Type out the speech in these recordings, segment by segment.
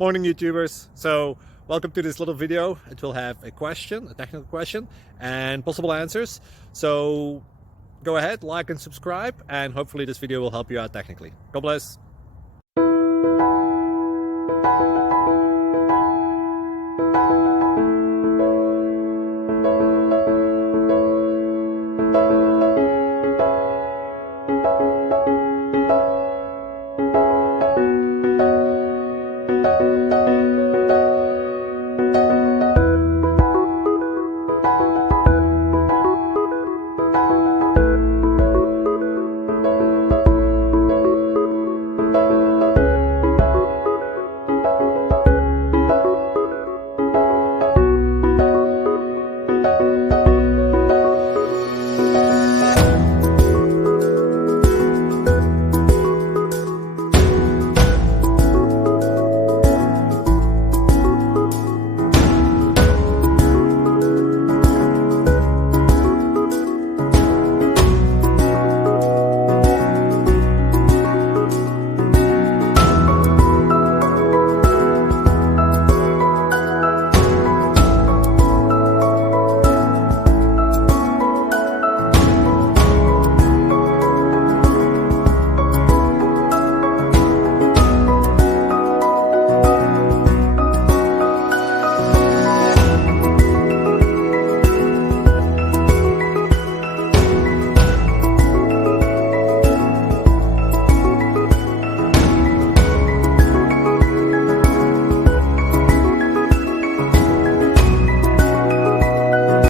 Morning, YouTubers. So welcome to this little video. It will have a question, a technical question, and possible answers. So go ahead, like and subscribe, and hopefully this video will help you out technically. God bless.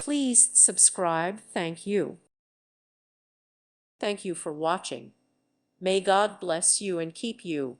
Please subscribe. Thank you. Thank you for watching. May God bless you and keep you.